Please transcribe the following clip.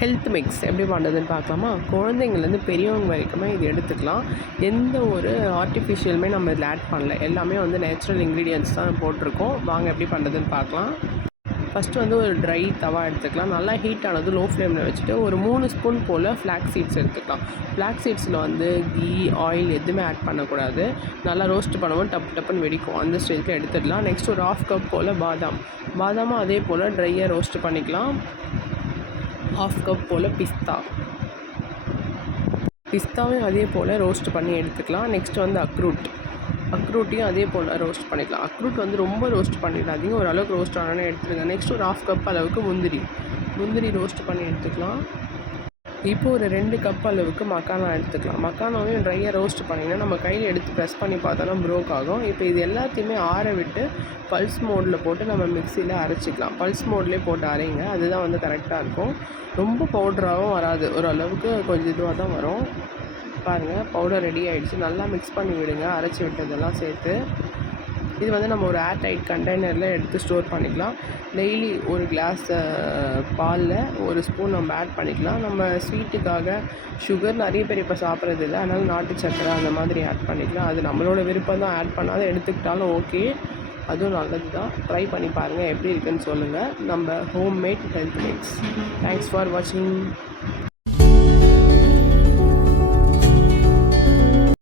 Health mix எப்படி பண்ணுறதுன்னு பார்க்கலாமா? குழந்தைங்கள்லேருந்து பெரியவங்க வரைக்குமே இது எடுத்துக்கலாம். எந்த ஒரு ஆர்டிஃபிஷியலுமே நம்ம இதில் ஆட் பண்ணல. எல்லாமே வந்து நேச்சுரல் இன்க்ரீடியன்ட்ஸ் தான் போட்டிருக்கோம். வாங்க எப்படி பண்ணுறதுன்னு பார்க்கலாம். ஃபஸ்ட்டு வந்து ஒரு ட்ரை தவா எடுத்துக்கலாம். நல்லா ஹீட் ஆனது லோ ஃப்ளேமில் வச்சுட்டு ஒரு 3 ஸ்பூன் போல் ஃப்ளாக்ஸ் சீட்ஸ் எடுத்துக்கலாம். ஃப்ளாக்ஸ் சீட்ஸில் வந்து கீ, ஆயில் எதுவுமே ஆட் பண்ணக்கூடாது. நல்லா ரோஸ்ட் பண்ணுவோம், டப்புன்னு வெடிக்கும். அந்த ஸ்டேஜில் எடுத்துடலாம். நெக்ஸ்ட் ஒரு 1/2 கப் போல் பாதாமும் அதே போல் ட்ரையாக ரோஸ்ட் பண்ணிக்கலாம். 1/2 கப் போல் பிஸ்தாவையும் அதே போல் ரோஸ்ட் பண்ணி எடுத்துக்கலாம். நெக்ஸ்ட் வந்து அக்ரூட்டையும் அதே போல் ரோஸ்ட் பண்ணிக்கலாம். அக்ரூட் வந்து ரொம்ப ரோஸ்ட் பண்ணிடாதீங்க, ஓரளவுக்கு ரோஸ்ட் ஆனானே எடுத்துருங்க. நெக்ஸ்ட் ஒரு 1/2 கப் அளவுக்கு முந்திரி ரோஸ்ட் பண்ணி எடுத்துக்கலாம். இப்போ ஒரு 2 கப் அளவுக்கு மக்கானா எடுத்துக்கலாம். மக்கானாவையும் ட்ரையாக ரோஸ்ட் பண்ணிங்கன்னா நம்ம கையில் எடுத்து ப்ரெஸ் பண்ணி பார்த்தோன்னா ப்ரோக் ஆகும். இப்போ இது எல்லாத்தையுமே ஆற விட்டு பல்ஸ் மோடில் போட்டு நம்ம மிக்சியில் அரைச்சிக்கலாம். பல்ஸ் மோட்லேயே போட்டு அரைங்க, அதுதான் வந்து கரெக்டாக இருக்கும். ரொம்ப பவுட்ராகவும் வராது, ஓரளவுக்கு கொஞ்சம் இதுவாக தான் வரும். பாருங்கள், பவுடர் ரெடி ஆகிடுச்சு. நல்லா மிக்ஸ் பண்ணி விடுங்க, அரைச்சி விட்டதெல்லாம் சேர்த்து. இது வந்து நம்ம ஒரு ஏர் டைட் கண்டெய்னரில் எடுத்து ஸ்டோர் பண்ணிக்கலாம். டெய்லி ஒரு கிளாஸ் பாலில் ஒரு ஸ்பூன் நம்ம ஆட் பண்ணிக்கலாம். நம்ம ஸ்வீட்டுக்காக சுகர் நிறைய பேர் இப்போ சாப்பிட்றது இல்லை, அதனால் நாட்டு சக்கரை அந்த மாதிரி ஆட் பண்ணிக்கலாம். அது நம்மளோட விருப்பம் தான். ஆட் பண்ணாத எடுத்துக்கிட்டாலும் ஓகே, அதுவும் நல்லது தான். ட்ரை பண்ணி பாருங்கள், எப்படி இருக்குன்னு சொல்லுங்கள். நம்ம homemade health mix. Thanks for வாட்சிங்.